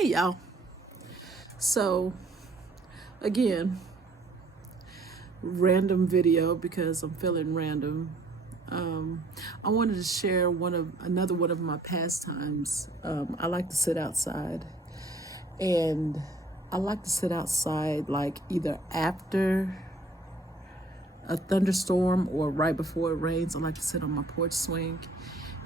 Hey y'all. So again, random video because I'm feeling random. I wanted to share another one of my pastimes. I like to sit outside, and I like to sit outside like either after a thunderstorm or right before it rains. I like to sit on my porch swing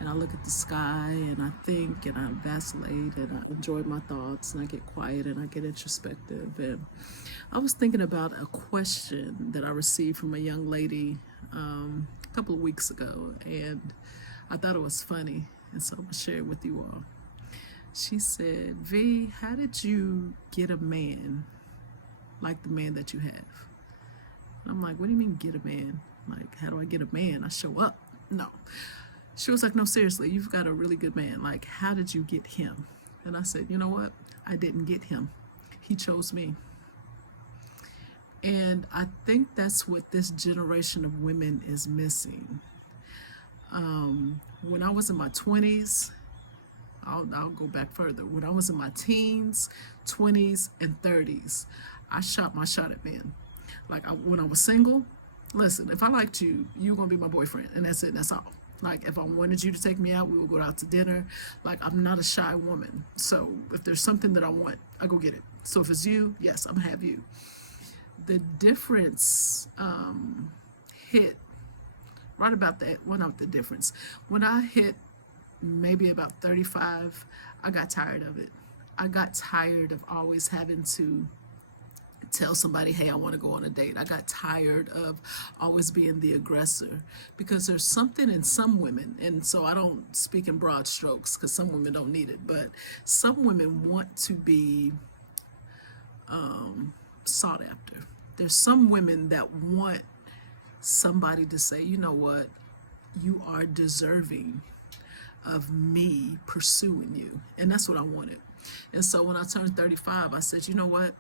and I look at the sky and I think and I vacillate and I enjoy my thoughts and I get quiet and I get introspective. And I was thinking about a question that I received from a young lady a couple of weeks ago, and I thought it was funny. And so I'm going to share it with you all. She said, V, how did you get a man like the man that you have? I'm like, what do you mean get a man? Like, how do I get a man? I show up. No. She was like, no, seriously, you've got a really good man. Like, how did you get him? And I said, you know what? I didn't get him. He chose me. And I think that's what this generation of women is missing. When I was in my 20s, I'll go back further. When I was in my teens, 20s, and 30s, I shot my shot at men. When I was single, listen, if I liked you, you're going to be my boyfriend. And that's it. That's all. Like, if I wanted you to take me out, we would go out to dinner. Like, I'm not a shy woman. So if there's something that I want, I go get it. So if it's you, yes, I'm going to have you. The difference hit right about that. Well, not the difference. When I hit maybe about 35, I got tired of it. I got tired of always having to tell somebody, hey, I want to go on a date. I got tired of always being the aggressor because there's something in some women, and so I don't speak in broad strokes because some women don't need it, but some women want to be sought after. There's some women that want somebody to say, you know what, you are deserving of me pursuing you. And that's what I wanted. And so when I turned 35, I said, you know what?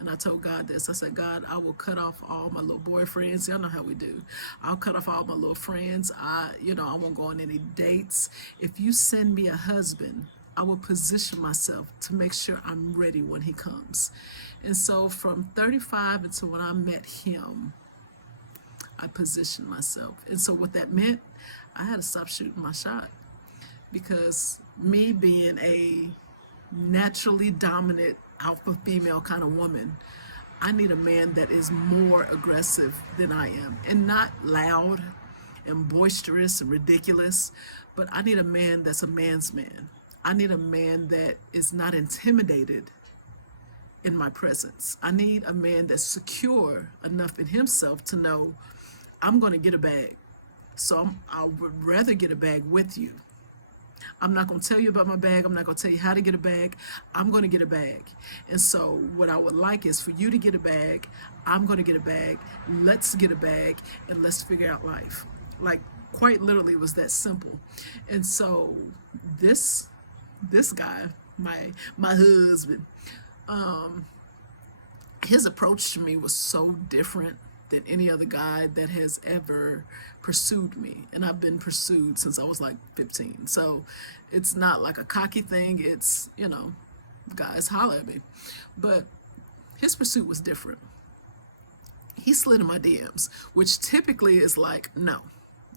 And I told God this. I said, God, I will cut off all my little boyfriends. Y'all know how we do. I'll cut off all my little friends. I won't go on any dates. If you send me a husband, I will position myself to make sure I'm ready when he comes. And so from 35 until when I met him, I positioned myself. And so what that meant, I had to stop shooting my shot because me being a naturally dominant alpha female kind of woman, I need a man that is more aggressive than I am and not loud and boisterous and ridiculous, but I need a man that's a man's man. I need a man that is not intimidated in my presence. I need a man that's secure enough in himself to know I'm going to get a bag. So I would rather get a bag with you. I'm not going to tell you about my bag. I'm not going to tell you how to get a bag. I'm going to get a bag. And so what I would like is for you to get a bag. I'm going to get a bag. Let's get a bag and let's figure out life. Like, quite literally, it was that simple. And so this this guy, my husband, his approach to me was so different than any other guy that has ever pursued me. And I've been pursued since I was like 15. So it's not like a cocky thing. It's, guys holler at me. But his pursuit was different. He slid in my DMs, which typically is like, no,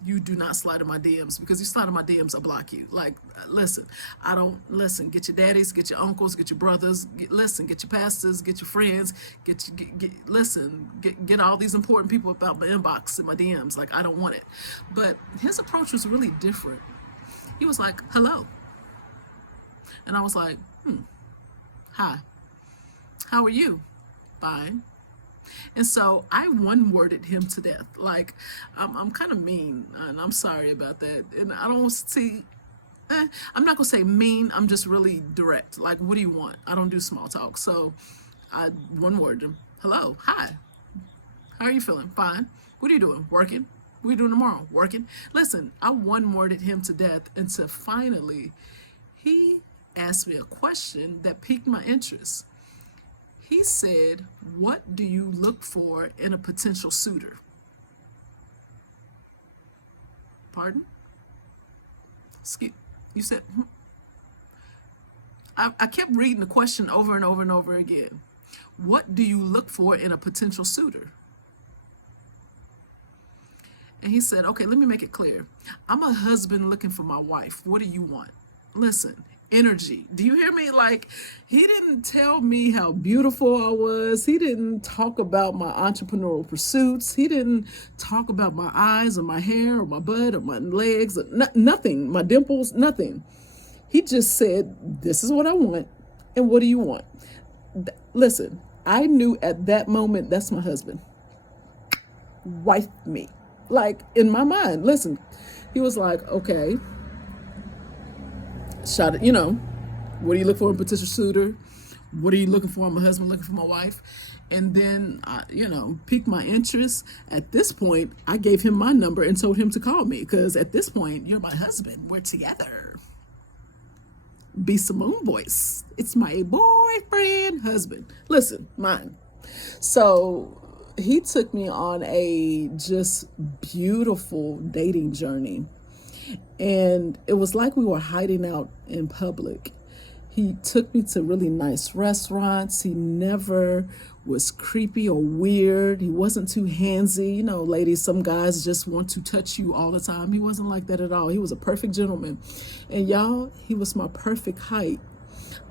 you do not slide in my DMs because you slide in my DMs, I block you. Like, listen, I don't listen. Get your daddies, get your uncles, get your brothers. Get your pastors, get your friends. Get all these important people about my inbox in my DMs. Like, I don't want it. But his approach was really different. He was like, hello, and I was like, hi, how are you? Fine. And so I one worded him to death. Like, I'm kind of mean, and I'm sorry about that. And I don't see, I'm not going to say mean, I'm just really direct. Like, what do you want? I don't do small talk. So I one worded him. Hello, hi, how are you feeling? Fine. What are you doing? Working. What are you doing tomorrow? Working. Listen, I one worded him to death until finally he asked me a question that piqued my interest. He said, what do you look for in a potential suitor? Pardon? Excuse, you said, I kept reading the question over and over and over again. What do you look for in a potential suitor? And he said, okay, let me make it clear. I'm a husband looking for my wife. What do you want? Listen, energy. Do you hear me? Like, he didn't tell me how beautiful I was. He didn't talk about my entrepreneurial pursuits. He didn't talk about my eyes or my hair or my butt or my legs, or nothing, my dimples, nothing. He just said, this is what I want. And what do you want? Listen, I knew at that moment, that's my husband. Wife me. Like, in my mind, listen, he was like, okay, shot it, what do you look for in a potential suitor? What are you looking for? I'm a husband looking for my wife. And then, piqued my interest. At this point, I gave him my number and told him to call me, because at this point, you're my husband. We're together. Be Simone voice. It's my boyfriend, husband. Listen, mine. So he took me on a just beautiful dating journey. And it was like we were hiding out in public. He took me to really nice restaurants. He never was creepy or weird. He wasn't too handsy. Ladies, some guys just want to touch you all the time. He wasn't like that at all. He was a perfect gentleman. And y'all, he was my perfect height.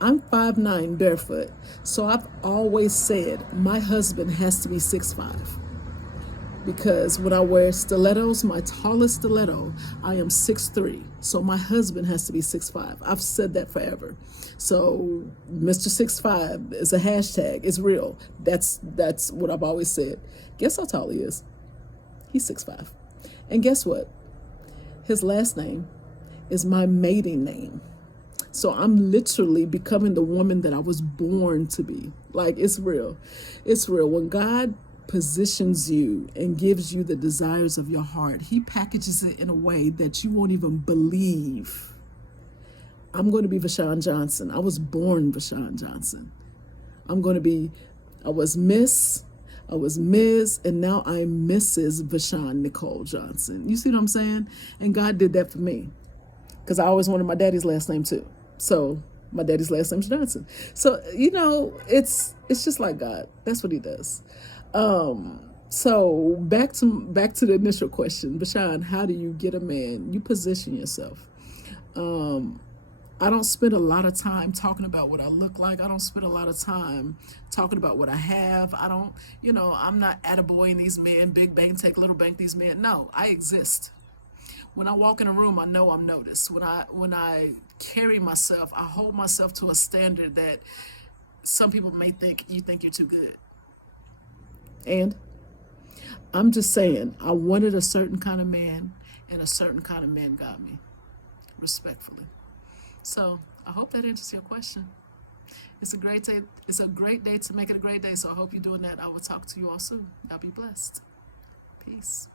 I'm 5'9" barefoot. So I've always said my husband has to be 6'5". Because when I wear stilettos, my tallest stiletto, I am 6'3". So my husband has to be 6'5". I've said that forever. So Mr. 6'5" is a hashtag. It's real. That's what I've always said. Guess how tall he is? He's 6'5". And guess what? His last name is my maiden name. So I'm literally becoming the woman that I was born to be. Like, it's real. It's real. When God positions you and gives you the desires of your heart, he packages it in a way that you won't even believe. I'm going to be Vashawn Johnson. I was born Vashawn Johnson. I was Miss, I was Ms., and now I'm Mrs. Vashawn Nicole Johnson. You see what I'm saying? And God did that for me, because I always wanted my daddy's last name too. So my daddy's last name's Johnson. So, it's just like God. That's what he does. So back to the initial question, Vashawn, how do you get a man? You position yourself. I don't spend a lot of time talking about what I look like. I don't spend a lot of time talking about what I have. I don't, I'm not attaboying these men, big bank, take little bank, these men. No, I exist. When I walk in a room, I know I'm noticed. When I carry myself, I hold myself to a standard that some people may think you're too good. And I'm just saying, I wanted a certain kind of man, and a certain kind of man got me, respectfully. So I hope that answers your question. It's a great day. It's a great day to make it a great day. So I hope you're doing that. I will talk to you all soon. Y'all be blessed. Peace.